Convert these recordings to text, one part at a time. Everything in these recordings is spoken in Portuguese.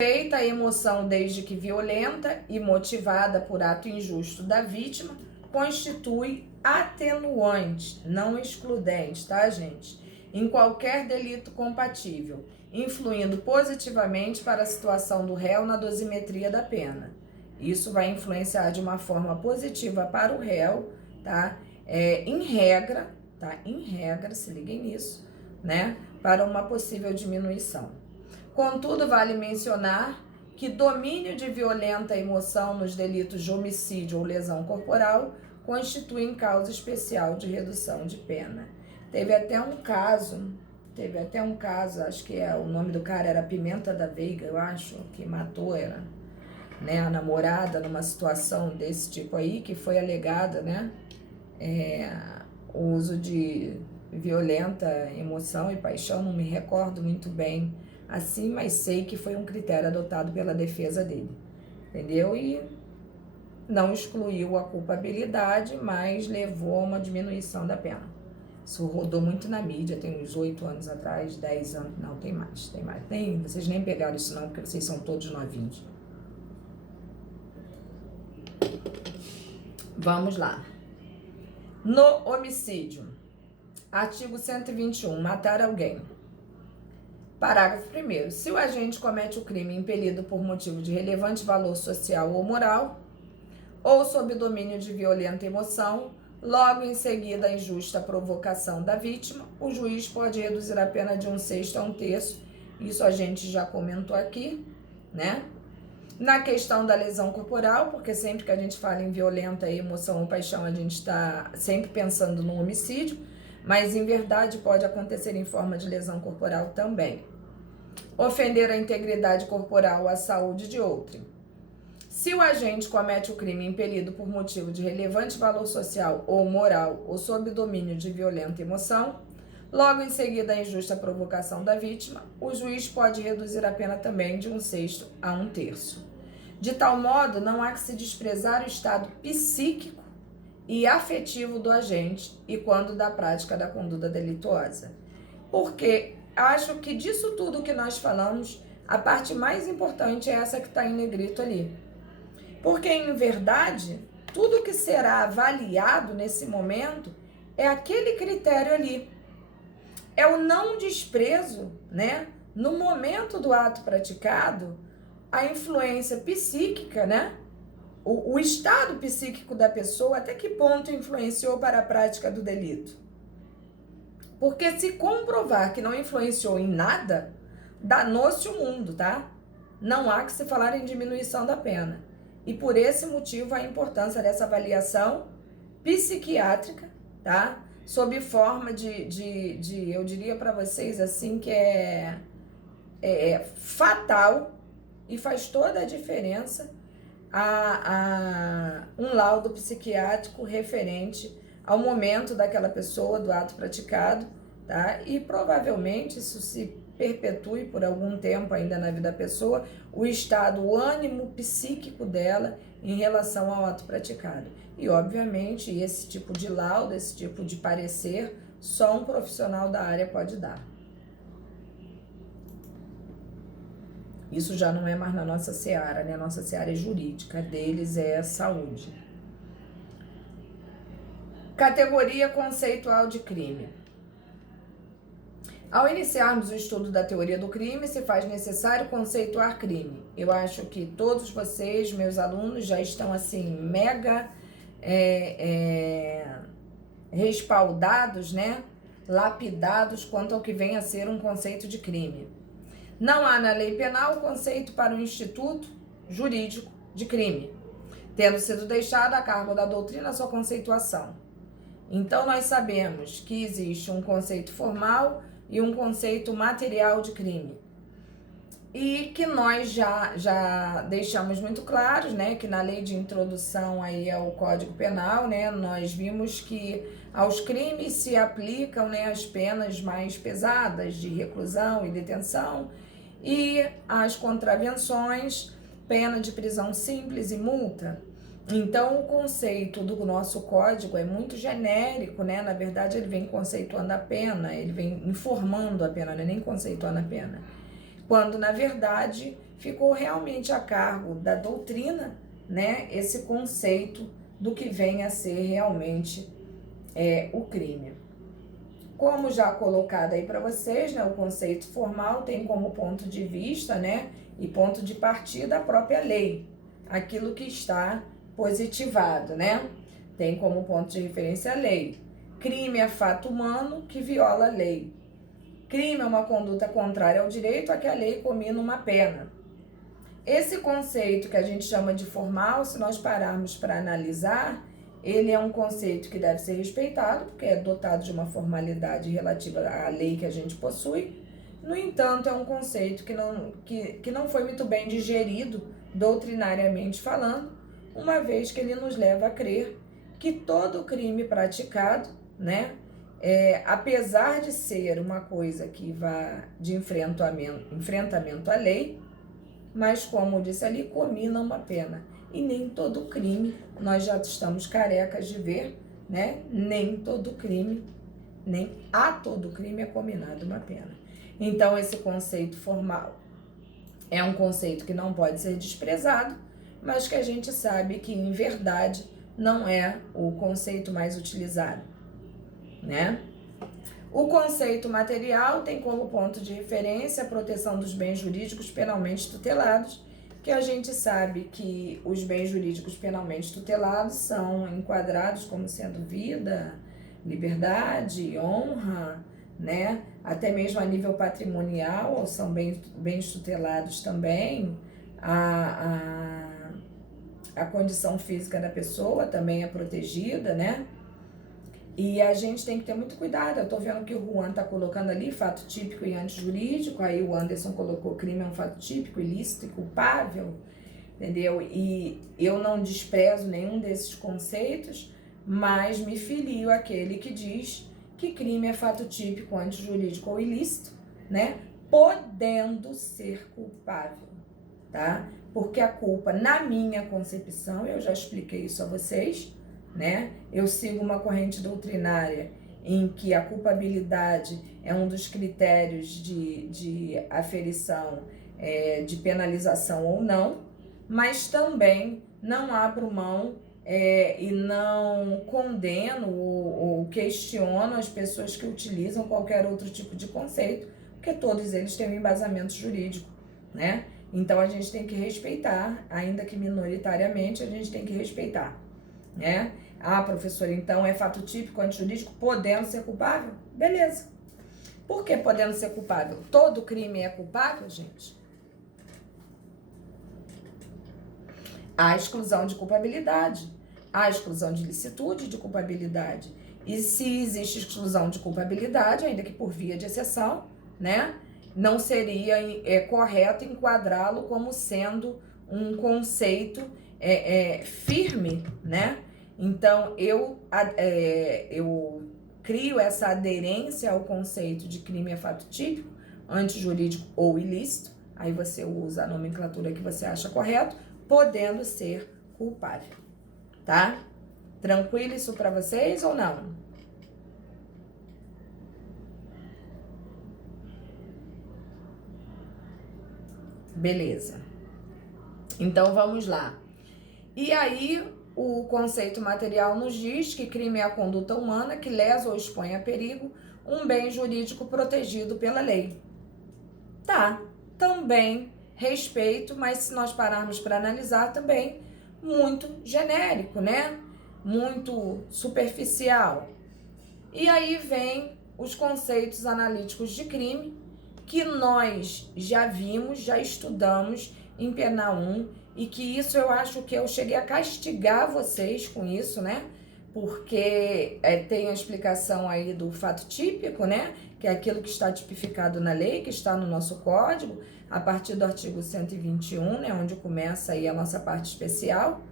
Feita a emoção desde que violenta e motivada por ato injusto da vítima, constitui atenuante, não excludente, tá, gente? Em qualquer delito compatível, influindo positivamente para a situação do réu na dosimetria da pena. Isso vai influenciar de uma forma positiva para o réu, tá? Em regra, tá? Em regra, se liguem nisso, né? Para uma possível diminuição. Contudo, vale mencionar que domínio de violenta emoção nos delitos de homicídio ou lesão corporal constituem causa especial de redução de pena. Teve até um caso, acho que o nome do cara era Pimenta da Veiga, eu acho, que matou a namorada numa situação desse tipo aí, que foi alegada, o uso de violenta emoção e paixão, não me recordo muito bem assim, mas sei que foi um critério adotado pela defesa dele, entendeu? E não excluiu a culpabilidade, mas levou a uma diminuição da pena. Isso rodou muito na mídia, tem uns 8 anos atrás, 10 anos, não, tem mais. Vocês nem pegaram isso não, porque vocês são todos novinhos. Vamos lá. No homicídio, artigo 121, matar alguém. Parágrafo 1º. Se o agente comete o crime impelido por motivo de relevante valor social ou moral, ou sob domínio de violenta emoção, logo em seguida a injusta provocação da vítima, o juiz pode reduzir a pena de 1/6 a 1/3. Isso a gente já comentou aqui, né? Na questão da lesão corporal, porque sempre que a gente fala em violenta emoção ou paixão, a gente está sempre pensando no homicídio, mas em verdade pode acontecer em forma de lesão corporal também. Ofender a integridade corporal ou a saúde de outrem. Se o agente comete o crime impelido por motivo de relevante valor social ou moral ou sob domínio de violenta emoção, logo em seguida a injusta provocação da vítima, o juiz pode reduzir a pena também de 1/6 a 1/3. De tal modo, não há que se desprezar o estado psíquico e afetivo do agente e quando da prática da conduta delituosa. Porque acho que disso tudo que nós falamos, a parte mais importante é essa que está em negrito ali. Porque, em verdade, tudo que será avaliado nesse momento é aquele critério ali. É o não desprezo, né? No momento do ato praticado, a influência psíquica, né? O estado psíquico da pessoa, até que ponto influenciou para a prática do delito. Porque se comprovar que não influenciou em nada, danou-se o mundo, tá? Não há que se falar em diminuição da pena. E por esse motivo a importância dessa avaliação psiquiátrica, tá? Sob forma de eu diria para vocês assim que é fatal e faz toda a diferença a um laudo psiquiátrico referente ao momento daquela pessoa, do ato praticado, tá? E provavelmente isso se perpetue por algum tempo ainda na vida da pessoa, o estado, o ânimo psíquico dela em relação ao ato praticado. E, obviamente, esse tipo de laudo, esse tipo de parecer, só um profissional da área pode dar. Isso já não é mais na nossa seara, né? A nossa seara é jurídica, deles é saúde. Categoria conceitual de crime. Ao iniciarmos o estudo da teoria do crime, se faz necessário conceituar crime. Eu acho que todos vocês, meus alunos, já estão assim, mega respaldados, né? Lapidados quanto ao que vem a ser um conceito de crime. Não há na lei penal conceito para o instituto jurídico de crime, tendo sido deixado a cargo da doutrina a sua conceituação. Então, nós sabemos que existe um conceito formal e um conceito material de crime. E que nós já deixamos muito claros, né, que na lei de introdução aí ao Código Penal, né, nós vimos que aos crimes se aplicam, né, as penas mais pesadas de reclusão e detenção, e as contravenções, pena de prisão simples e multa. Então, o conceito do nosso código é muito genérico, né? Na verdade, ele vem conceituando a pena, ele vem informando a pena, não é nem conceituando a pena. Quando, na verdade, ficou realmente a cargo da doutrina, né, esse conceito do que vem a ser realmente o crime. Como já colocado aí para vocês, né, o conceito formal tem como ponto de vista, né, e ponto de partida a própria lei, aquilo que está positivado, né? Tem como ponto de referência a lei. Crime é fato humano que viola a lei. Crime é uma conduta contrária ao direito a que a lei comina uma pena. Esse conceito que a gente chama de formal, se nós pararmos para analisar, ele é um conceito que deve ser respeitado, porque é dotado de uma formalidade relativa à lei que a gente possui. No entanto, é um conceito que não foi muito bem digerido, doutrinariamente falando, uma vez que ele nos leva a crer que todo crime praticado, né, apesar de ser uma coisa que vá de enfrentamento à lei, mas como eu disse ali, comina uma pena. E nem todo crime, nós já estamos carecas de ver, né? Nem todo crime, nem a todo crime é cominado uma pena. Então, esse conceito formal é um conceito que não pode ser desprezado, mas que a gente sabe que, em verdade, não é o conceito mais utilizado, né? O conceito material tem como ponto de referência a proteção dos bens jurídicos penalmente tutelados, que a gente sabe que os bens jurídicos penalmente tutelados são enquadrados como sendo vida, liberdade, honra, né? Até mesmo a nível patrimonial são bens tutelados também, a condição física da pessoa também é protegida, né? E a gente tem que ter muito cuidado. Eu tô vendo que o Juan tá colocando ali fato típico e antijurídico, aí o Anderson colocou crime é um fato típico, ilícito e culpável, entendeu? E eu não desprezo nenhum desses conceitos, mas me filio àquele que diz que crime é fato típico, antijurídico ou ilícito, né? Podendo ser culpável, tá? Porque a culpa, na minha concepção, eu já expliquei isso a vocês, né? Eu sigo uma corrente doutrinária em que a culpabilidade é um dos critérios de aferição, de penalização ou não, mas também não abro mão e não condeno ou questiono as pessoas que utilizam qualquer outro tipo de conceito, porque todos eles têm um embasamento jurídico, né? Então a gente tem que respeitar, ainda que minoritariamente, a gente tem que respeitar, né? Ah, professora, então é fato típico, antijurídico, podendo ser culpável? Beleza. Por que podendo ser culpável? Todo crime é culpável, gente? Há exclusão de culpabilidade, há exclusão de licitude e de culpabilidade. E se existe exclusão de culpabilidade, ainda que por via de exceção, né, não seria correto enquadrá-lo como sendo um conceito firme, né? Então, eu crio essa aderência ao conceito de crime é fato típico, antijurídico ou ilícito, aí você usa a nomenclatura que você acha correto, podendo ser culpável, tá? Tranquilo isso para vocês ou não? Beleza. Então, vamos lá. E aí, o conceito material nos diz que crime é a conduta humana que lesa ou expõe a perigo um bem jurídico protegido pela lei. Tá, também respeito, mas se nós pararmos para analisar também, muito genérico, né? Muito superficial. E aí vem os conceitos analíticos de crime que nós já vimos, já estudamos em Pena 1 e que isso eu acho que eu cheguei a castigar vocês com isso, né? Porque tem a explicação aí do fato típico, né? Que é aquilo que está tipificado na lei, que está no nosso código, a partir do artigo 121, né? Onde começa aí a nossa parte especial,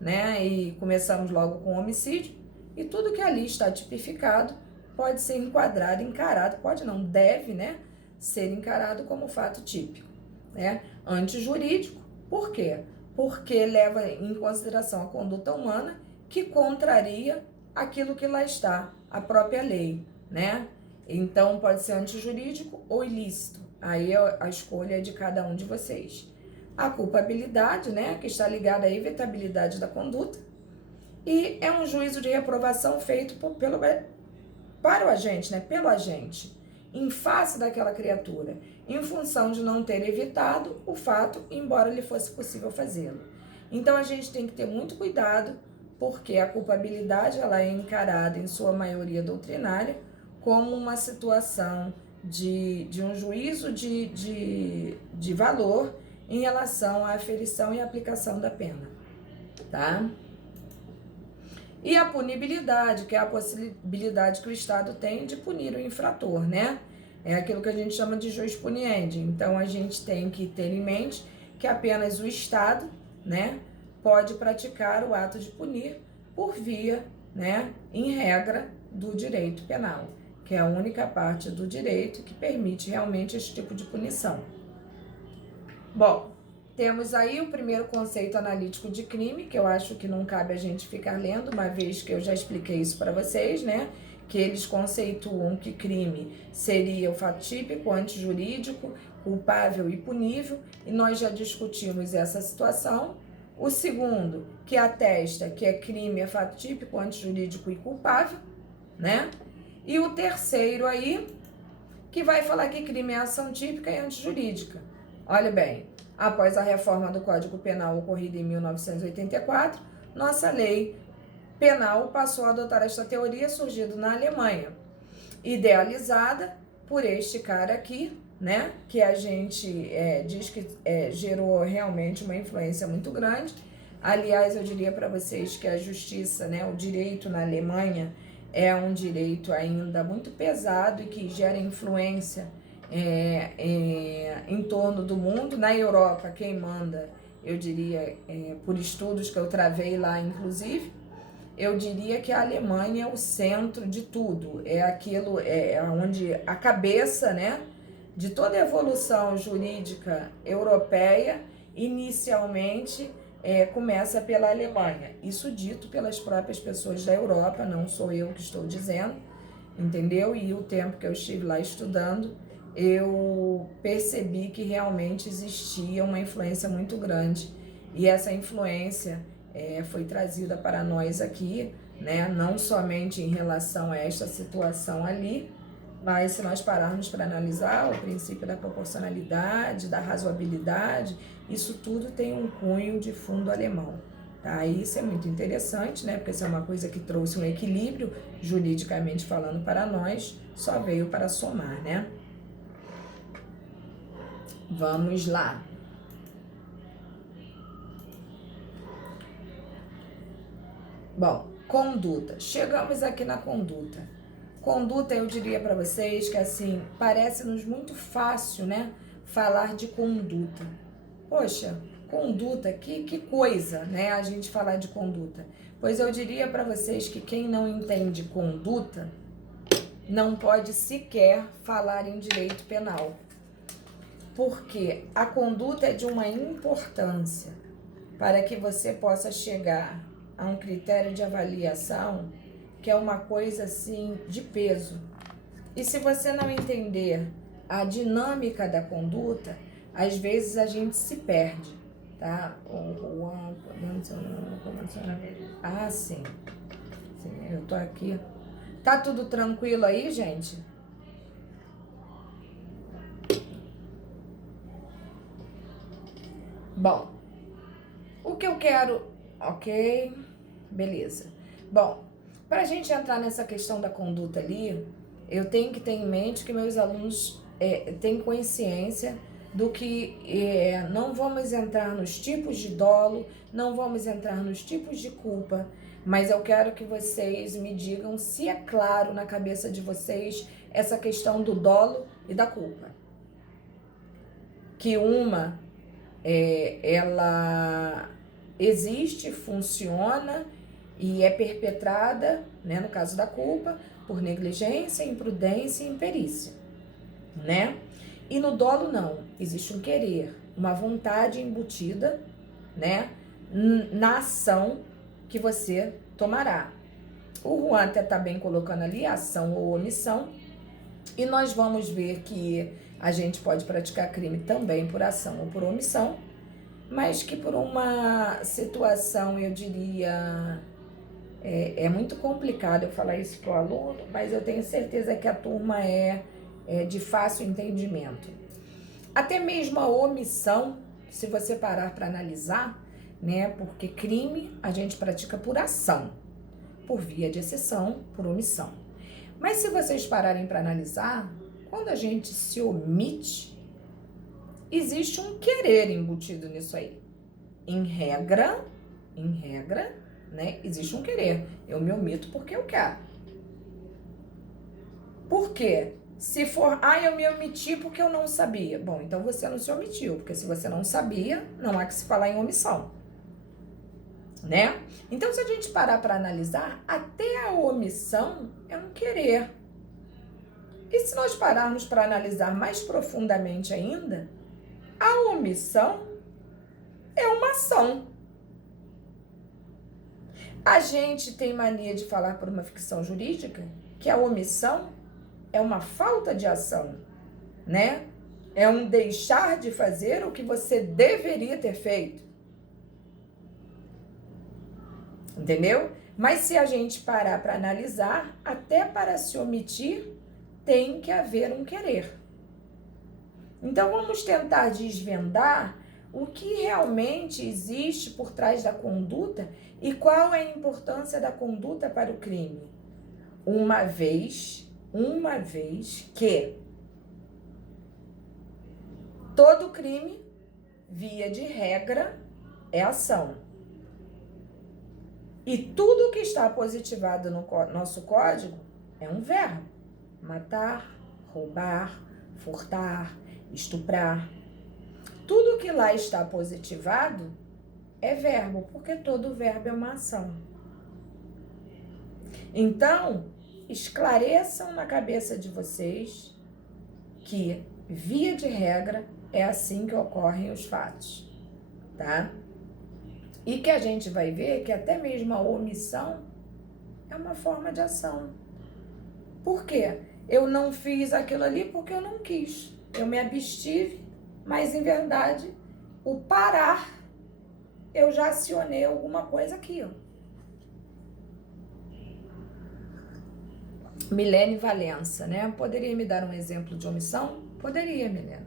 né? E começamos logo com o homicídio. E tudo que ali está tipificado pode ser enquadrado, encarado, pode não, deve, né? Ser encarado como fato típico, né? Antijurídico, por quê? Porque leva em consideração a conduta humana que contraria aquilo que lá está, a própria lei, né? Então, pode ser antijurídico ou ilícito. Aí a escolha é de cada um de vocês. a culpabilidade, né, que está ligada à evitabilidade da conduta, e é um juízo de reprovação feito para o agente, né, pelo agente, em face daquela criatura, em função de não ter evitado o fato, embora lhe fosse possível fazê-lo. Então a gente tem que ter muito cuidado, porque a culpabilidade ela é encarada, em sua maioria doutrinária, como uma situação de um juízo de valor em relação à aferição e aplicação da pena, tá? E a punibilidade, que é a possibilidade que o Estado tem de punir o infrator, né? É aquilo que a gente chama de jus puniendi. Então, a gente tem que ter em mente que apenas o Estado, né, pode praticar o ato de punir por via, né, em regra, do direito penal, que é a única parte do direito que permite realmente esse tipo de punição. Bom, temos aí o primeiro conceito analítico de crime, que eu acho que não cabe a gente ficar lendo, uma vez que eu já expliquei isso para vocês, né? Que eles conceituam que crime seria o fato típico, antijurídico, culpável e punível, e nós já discutimos essa situação. O segundo, que atesta que é crime, é fato típico, antijurídico e culpável, né? E o terceiro aí, que vai falar que crime é ação típica e antijurídica. Olha bem, após a reforma do Código Penal ocorrida em 1984, nossa lei penal passou a adotar esta teoria surgida na Alemanha, idealizada por este cara aqui, né, que a gente diz que gerou realmente uma influência muito grande. Aliás, eu diria para vocês que a justiça, né, o direito na Alemanha é um direito ainda muito pesado e que gera influência em torno do mundo. Na Europa, quem manda, eu diria, por estudos que eu travei lá, inclusive, eu diria que a Alemanha é o centro de tudo, é aquilo, onde a cabeça, né, de toda a evolução jurídica europeia, inicialmente, começa pela Alemanha. Isso dito pelas próprias pessoas da Europa, não sou eu que estou dizendo, entendeu? E o tempo que eu estive lá estudando, eu percebi que realmente existia uma influência muito grande. E essa influência foi trazida para nós aqui, né? Não somente em relação a esta situação ali, mas se nós pararmos para analisar o princípio da proporcionalidade, da razoabilidade, isso tudo tem um cunho de fundo alemão. Tá? Isso é muito interessante, né? Porque isso é uma coisa que trouxe um equilíbrio, juridicamente falando, para nós, só veio para somar, né? Vamos lá. Bom, conduta. Chegamos aqui na conduta. Conduta, eu diria para vocês que, assim, parece-nos muito fácil, né, falar de conduta. Poxa, conduta, que coisa, né, a gente falar de conduta. Pois eu diria para vocês que quem não entende conduta não pode sequer falar em direito penal. Porque a conduta é de uma importância para que você possa chegar a um critério de avaliação que é uma coisa assim de peso. E se você não entender a dinâmica da conduta, às vezes a gente se perde, tá? Ah, sim. Sim, eu tô aqui. Tá tudo tranquilo aí, gente? Bom, o que eu quero... Ok, beleza. Bom, para a gente entrar nessa questão da conduta ali, eu tenho que ter em mente que meus alunos têm consciência do que não vamos entrar nos tipos de dolo, não vamos entrar nos tipos de culpa, mas eu quero que vocês me digam se é claro na cabeça de vocês essa questão do dolo e da culpa. Que uma, ela existe, funciona e é perpetrada, né, no caso da culpa, por negligência, imprudência e imperícia, né? E no dolo não, existe um querer, uma vontade embutida, né, na ação que você tomará. O Juan até tá bem colocando ali ação ou omissão, e nós vamos ver que a gente pode praticar crime também por ação ou por omissão, mas que por uma situação, eu diria, é muito complicado eu falar isso para o aluno, mas eu tenho certeza que a turma é de fácil entendimento. Até mesmo a omissão, se você parar para analisar, né? Porque crime a gente pratica por ação, por via de exceção, por omissão. Mas se vocês pararem para analisar, quando a gente se omite, existe um querer embutido nisso aí. Em regra, né? Existe um querer. Eu me omito porque eu quero. Por quê? Se for, eu me omiti porque eu não sabia. Bom, então você não se omitiu, porque se você não sabia, não há que se falar em omissão, né? Então, se a gente parar para analisar, até a omissão é um querer. E se nós pararmos para analisar mais profundamente ainda, a omissão é uma ação. A gente tem mania de falar por uma ficção jurídica que a omissão é uma falta de ação, né? É um deixar de fazer o que você deveria ter feito. Entendeu? Mas se a gente parar para analisar, até para se omitir, tem que haver um querer. Então vamos tentar desvendar o que realmente existe por trás da conduta e qual é a importância da conduta para o crime. Uma vez que todo crime, via de regra, é ação. E tudo que está positivado no nosso código é um verbo. Matar, roubar, furtar, estuprar. Tudo que lá está positivado é verbo, porque todo verbo é uma ação. Então, esclareçam na cabeça de vocês que, via de regra, é assim que ocorrem os fatos, tá? E que a gente vai ver que até mesmo a omissão é uma forma de ação. Por quê? Eu não fiz aquilo ali porque eu não quis. Eu me abstive, mas em verdade, o parar, eu já acionei alguma coisa aqui, ó. Milene Valença, né? Poderia me dar um exemplo de omissão? Poderia, Milene.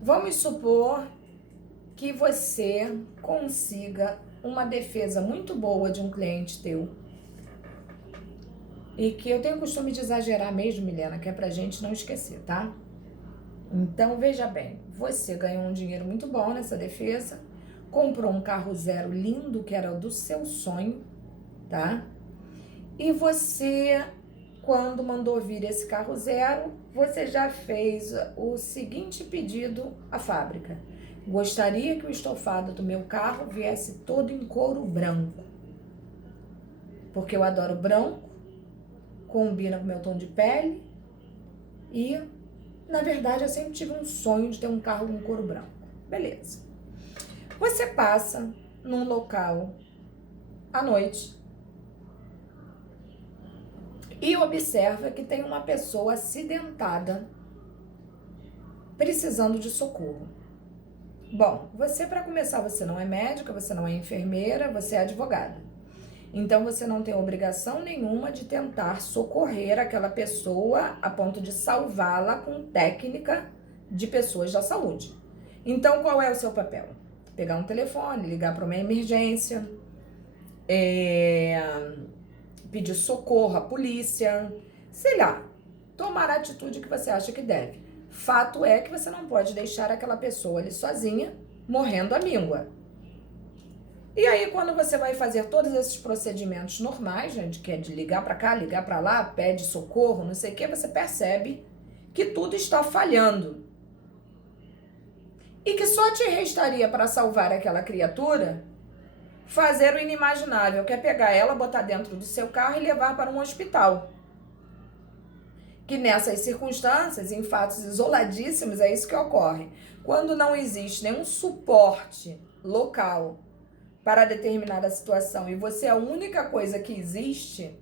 Vamos supor que você consiga uma defesa muito boa de um cliente teu. E que eu tenho o costume de exagerar mesmo, Milena, que é pra gente não esquecer, tá? Então, veja bem, você ganhou um dinheiro muito bom nessa defesa, comprou um carro zero lindo, que era do seu sonho, tá? E você, quando mandou vir esse carro zero, você já fez o seguinte pedido à fábrica. Gostaria que o estofado do meu carro viesse todo em couro branco. Porque eu adoro branco, combina com o meu tom de pele e, na verdade, eu sempre tive um sonho de ter um carro com couro branco. Beleza. Você passa num local à noite e observa que tem uma pessoa acidentada precisando de socorro. Bom, você, para começar, você não é médica, você não é enfermeira, você é advogada. Então, você não tem obrigação nenhuma de tentar socorrer aquela pessoa a ponto de salvá-la com técnica de pessoas da saúde. Então, qual é o seu papel? Pegar um telefone, ligar para uma emergência, pedir socorro à polícia, sei lá, tomar a atitude que você acha que deve. Fato é que você não pode deixar aquela pessoa ali sozinha, morrendo à míngua. E aí, quando você vai fazer todos esses procedimentos normais, gente, que é de ligar para cá, ligar para lá, pede socorro, não sei o que, você percebe que tudo está falhando. E que só te restaria para salvar aquela criatura fazer o inimaginável, que é pegar ela, botar dentro do seu carro e levar para um hospital. Que nessas circunstâncias, em fatos isoladíssimos, é isso que ocorre. Quando não existe nenhum suporte local para determinada situação e você é a única coisa que existe,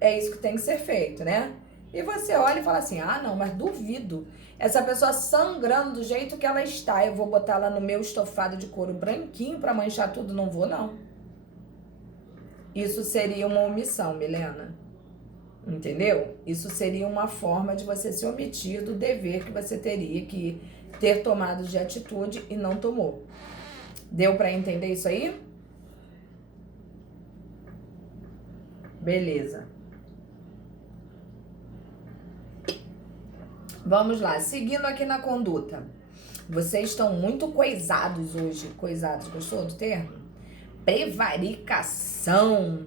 é isso que tem que ser feito, né? E você olha e fala assim, ah não, mas duvido. Essa pessoa sangrando do jeito que ela está, eu vou botar ela no meu estofado de couro branquinho pra manchar tudo? Não vou não. Isso seria uma omissão, Milena. Entendeu? Isso seria uma forma de você se omitir do dever que você teria que ter tomado de atitude e não tomou. Deu pra entender isso aí? Beleza. Vamos lá, seguindo aqui na conduta. Vocês estão muito coisados hoje. Coisados, gostou do termo? Prevaricação.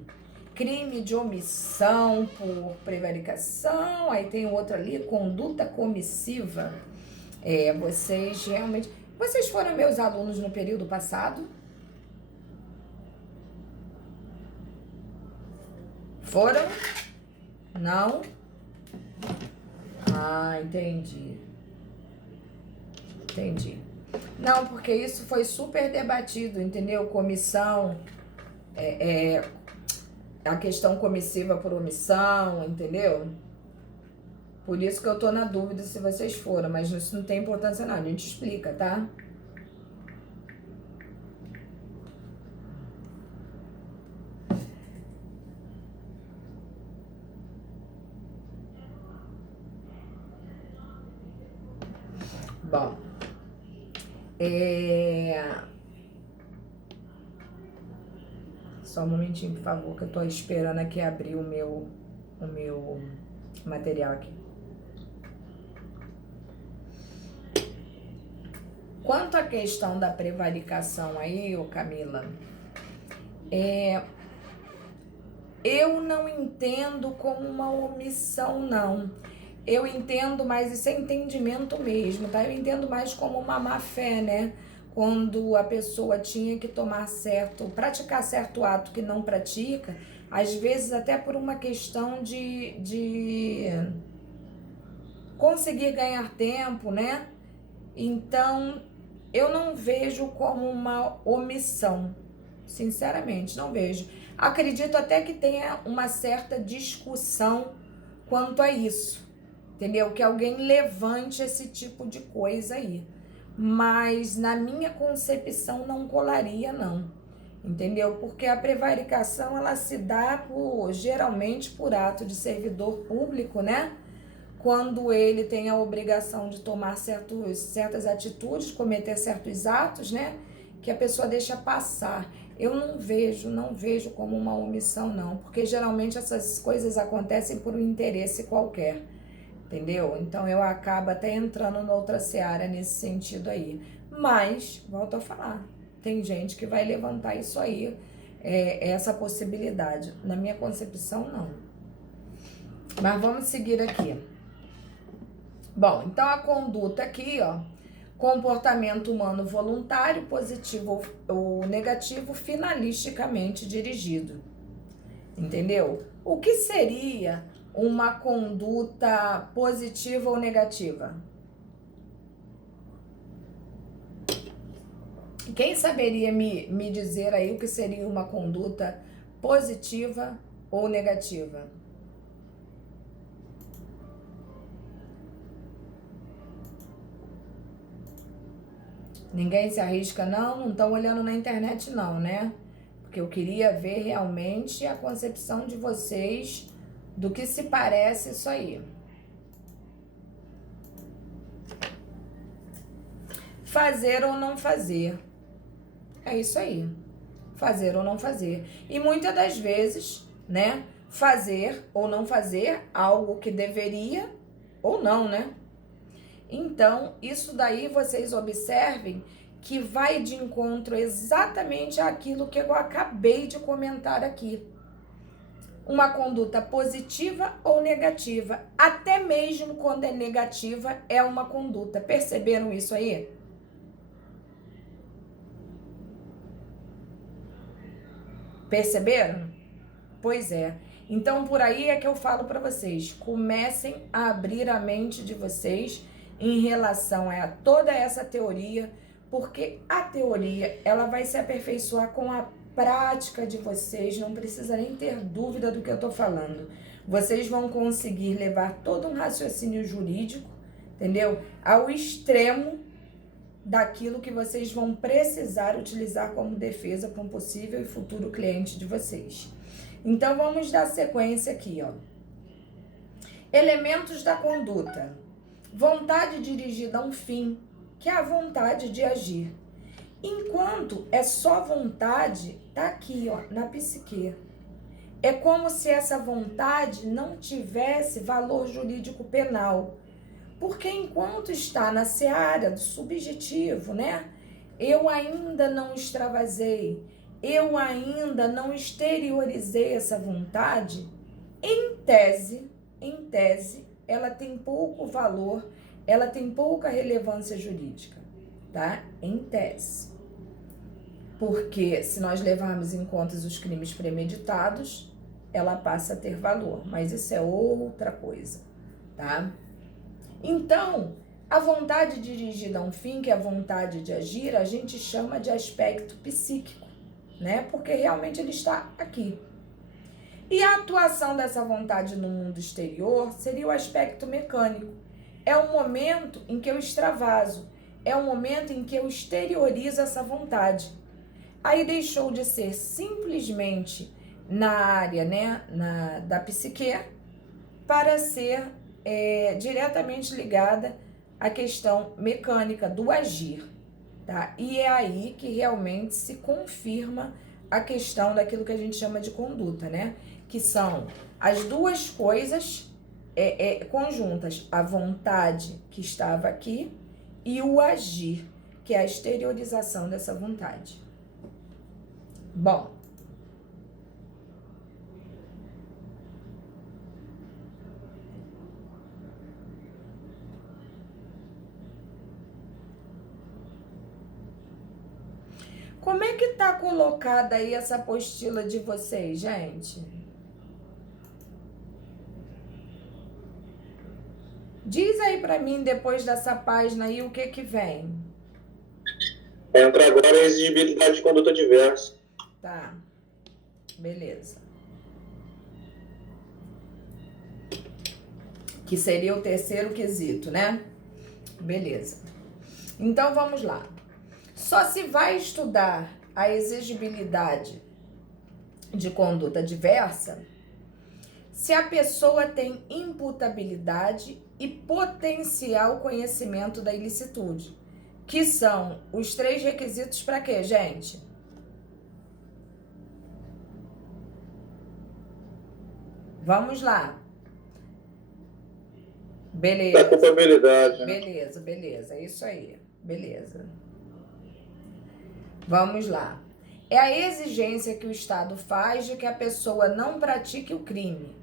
Crime de omissão por prevaricação. Aí tem outro ali, conduta comissiva. Vocês realmente... Vocês foram meus alunos no período passado? Foram? Não? Ah, entendi. Entendi. Não, porque isso foi super debatido, entendeu? Comissão, a questão comissiva por omissão, entendeu? Por isso que eu tô na dúvida se vocês foram, mas isso não tem importância não, a gente explica, tá? Bom, só um momentinho, por favor, que eu tô esperando aqui abrir o meu material aqui. Quanto à questão da prevaricação aí, ô Camila, eu não entendo como uma omissão, não. Eu entendo mais, isso é entendimento mesmo, tá? Eu entendo mais como uma má fé, né? Quando a pessoa tinha que praticar certo ato que não pratica, às vezes até por uma questão de conseguir ganhar tempo, né? Então, eu não vejo como uma omissão, sinceramente, não vejo. Acredito até que tenha uma certa discussão quanto a isso, entendeu? Que alguém levante esse tipo de coisa aí. Mas na minha concepção não colaria, não. Entendeu? Porque a prevaricação, ela se dá geralmente por ato de servidor público, né? Quando ele tem a obrigação de tomar certas atitudes, cometer certos atos, né? Que a pessoa deixa passar. Eu não vejo como uma omissão, não. Porque geralmente essas coisas acontecem por um interesse qualquer. Entendeu? Então eu acabo até entrando noutra seara nesse sentido aí. Mas, volto a falar, tem gente que vai levantar isso aí, essa possibilidade. Na minha concepção, não. Mas vamos seguir aqui. Bom, então a conduta aqui, ó, comportamento humano voluntário, positivo ou negativo, finalisticamente dirigido. Entendeu? O que seria uma conduta positiva ou negativa? Quem saberia me dizer aí o que seria uma conduta positiva ou negativa? Ninguém se arrisca, não? Não estão olhando na internet, não, né? Porque eu queria ver realmente a concepção de vocês do que se parece isso aí. Fazer ou não fazer. É isso aí. Fazer ou não fazer. E muitas das vezes, né? Fazer ou não fazer algo que deveria ou não, né? Então, isso daí vocês observem que vai de encontro exatamente àquilo que eu acabei de comentar aqui. Uma conduta positiva ou negativa, até mesmo quando é negativa, é uma conduta. Perceberam isso aí? Perceberam? Pois é. Então, por aí é que eu falo para vocês, comecem a abrir a mente de vocês em relação a toda essa teoria, porque a teoria, ela vai se aperfeiçoar com a prática de vocês, não precisa nem ter dúvida do que eu tô falando. Vocês vão conseguir levar todo um raciocínio jurídico, entendeu? Ao extremo daquilo que vocês vão precisar utilizar como defesa para um possível e futuro cliente de vocês. Então, vamos dar sequência aqui, ó. Elementos da conduta. Vontade dirigida a um fim, que é a vontade de agir. Enquanto é só vontade, tá aqui, ó, na psique. É como se essa vontade não tivesse valor jurídico penal. Porque enquanto está na seara do subjetivo, né? Eu ainda não extravasei, eu ainda não exteriorizei essa vontade, em tese, ela tem pouco valor, ela tem pouca relevância jurídica, tá? Em tese. Porque se nós levarmos em conta os crimes premeditados, ela passa a ter valor, mas isso é outra coisa, tá? Então, a vontade dirigida a um fim, que é a vontade de agir, a gente chama de aspecto psíquico, né? Porque realmente ele está aqui. E a atuação dessa vontade no mundo exterior seria o aspecto mecânico. É o momento em que eu extravaso, é o momento em que eu exteriorizo essa vontade. Aí deixou de ser simplesmente na área, né, da psique, para ser diretamente ligada à questão mecânica do agir, tá? E é aí que realmente se confirma a questão daquilo que a gente chama de conduta, né? Que são as duas coisas conjuntas, a vontade que estava aqui e o agir, que é a exteriorização dessa vontade. Bom, como é que tá colocada aí essa apostila de vocês, gente? Diz aí pra mim, depois dessa página aí, o que que vem. Entra agora a exigibilidade de conduta diversa. Tá, beleza. Que seria o terceiro quesito, né? Beleza. Então, vamos lá. Só se vai estudar a exigibilidade de conduta diversa se a pessoa tem imputabilidade e potencial conhecimento da ilicitude, que são os 3 requisitos para quê, gente? Vamos lá. Beleza. Da culpabilidade. Beleza, é isso aí. Beleza. Vamos lá. É a exigência que o Estado faz de que a pessoa não pratique o crime.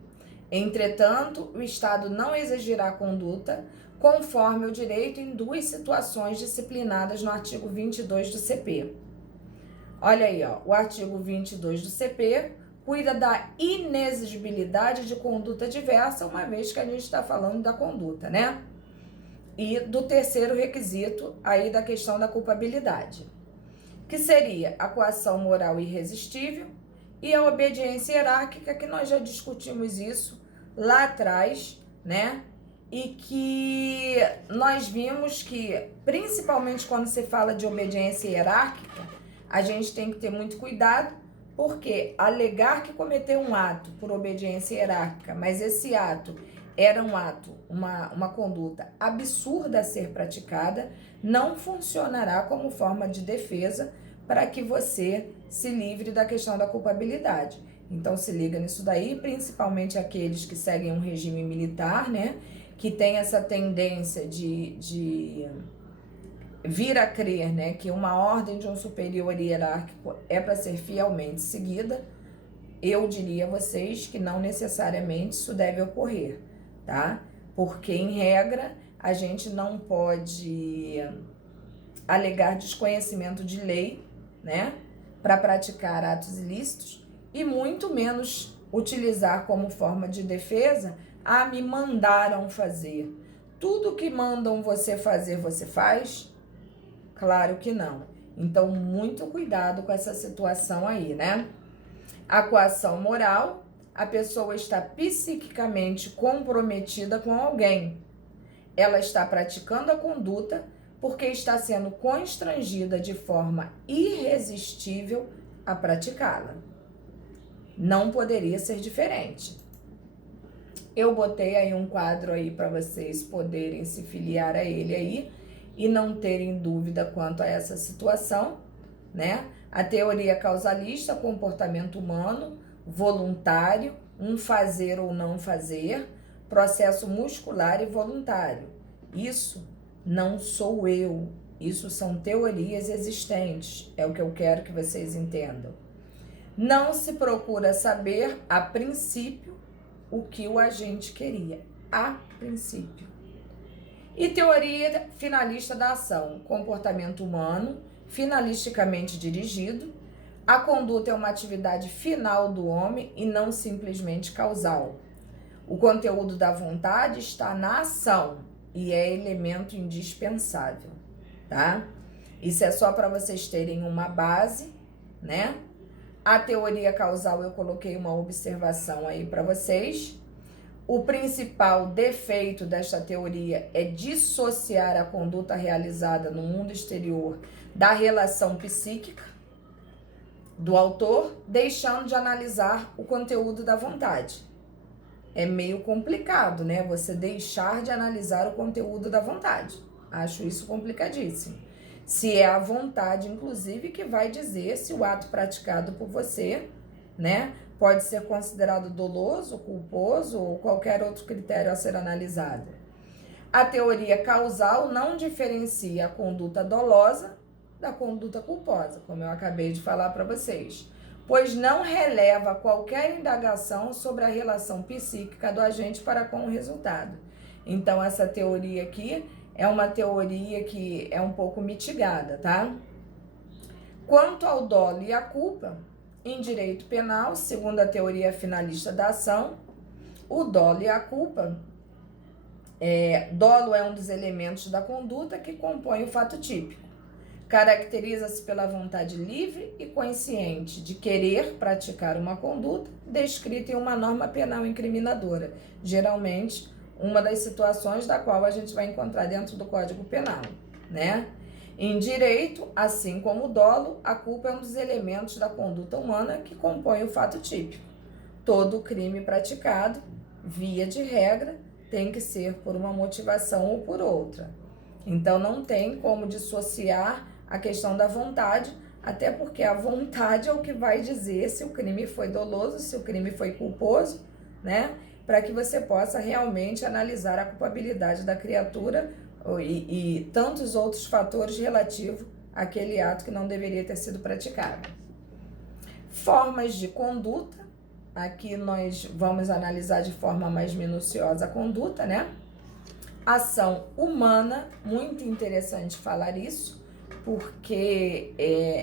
Entretanto, o Estado não exigirá conduta conforme o direito em 2 situações disciplinadas no artigo 22 do CP. Olha aí, ó, o artigo 22 do CP cuida da inexigibilidade de conduta diversa, uma vez que a gente está falando da conduta, né? E do terceiro requisito aí da questão da culpabilidade, que seria a coação moral irresistível e a obediência hierárquica, que nós já discutimos isso lá atrás, né? E que nós vimos que, principalmente quando se fala de obediência hierárquica, a gente tem que ter muito cuidado, porque alegar que cometeu um ato por obediência hierárquica, mas esse ato era um ato, uma conduta absurda a ser praticada, não funcionará como forma de defesa para que você se livre da questão da culpabilidade. Então, se liga nisso daí, principalmente aqueles que seguem um regime militar, né? Que tem essa tendência de vir a crer, né? Que uma ordem de um superior hierárquico é para ser fielmente seguida. Eu diria a vocês que não necessariamente isso deve ocorrer, tá? Porque, em regra, a gente não pode alegar desconhecimento de lei, né, para praticar atos ilícitos, e muito menos utilizar como forma de defesa: ah, me mandaram fazer. Tudo que mandam você fazer, você faz? Claro que não. Então, muito cuidado com essa situação aí, né? A coação moral a pessoa está psiquicamente comprometida com alguém. Ela está praticando a conduta porque está sendo constrangida de forma irresistível a praticá-la. Não poderia ser diferente. Eu botei aí um quadro aí para vocês poderem se filiar a ele aí e não terem dúvida quanto a essa situação, né? A teoria causalista, comportamento humano, voluntário, um fazer ou não fazer, processo muscular e voluntário. Isso não sou eu, isso são teorias existentes, é o que eu quero que vocês entendam. Não se procura saber, a princípio, o que o agente queria, a princípio. E teoria finalista da ação, comportamento humano, finalisticamente dirigido. A conduta é uma atividade final do homem e não simplesmente causal. O conteúdo da vontade está na ação e é elemento indispensável, tá? Isso é só para vocês terem uma base, né? A teoria causal eu coloquei uma observação aí para vocês. O principal defeito desta teoria é dissociar a conduta realizada no mundo exterior da relação psíquica do autor, deixando de analisar o conteúdo da vontade. É meio complicado, né? Você deixar de analisar o conteúdo da vontade. Acho isso complicadíssimo. Se é a vontade, inclusive, que vai dizer se o ato praticado por você, né, pode ser considerado doloso, culposo ou qualquer outro critério a ser analisado. A teoria causal não diferencia a conduta dolosa da conduta culposa, como eu acabei de falar para vocês, pois não releva qualquer indagação sobre a relação psíquica do agente para com o resultado. Então, essa teoria aqui é uma teoria que é um pouco mitigada, tá? Quanto ao dolo e a culpa, em direito penal, segundo a teoria finalista da ação, o dolo e a culpa, dolo é um dos elementos da conduta que compõe o fato típico. Caracteriza-se pela vontade livre e consciente de querer praticar uma conduta descrita em uma norma penal incriminadora, geralmente uma das situações da qual a gente vai encontrar dentro do Código Penal, né? Em direito, assim como o dolo, a culpa é um dos elementos da conduta humana que compõe o fato típico. Todo crime praticado, via de regra, tem que ser por uma motivação ou por outra. Então, não tem como dissociar a questão da vontade, até porque a vontade é o que vai dizer se o crime foi doloso, se o crime foi culposo, né? Para que você possa realmente analisar a culpabilidade da criatura e tantos outros fatores relativos àquele ato que não deveria ter sido praticado. Formas de conduta, aqui nós vamos analisar de forma mais minuciosa a conduta, né? Ação humana, muito interessante falar isso, porque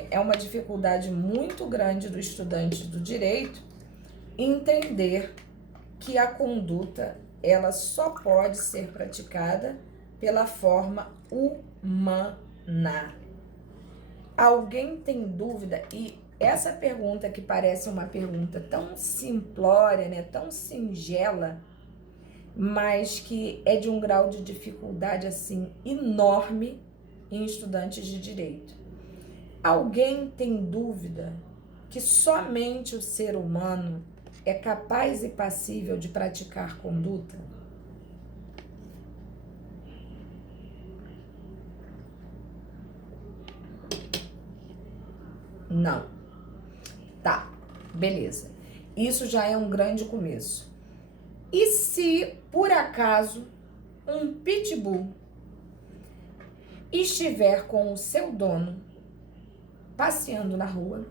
é uma dificuldade muito grande do estudante do direito entender que a conduta ela só pode ser praticada pela forma humana. Alguém tem dúvida? E essa pergunta que parece uma pergunta tão simplória, né, tão singela, mas que é de um grau de dificuldade assim enorme em estudantes de direito. Alguém tem dúvida que somente o ser humano é capaz e passível de praticar conduta? Não. Tá, beleza. Isso já é um grande começo. E se, por acaso, um pitbull estiver com o seu dono passeando na rua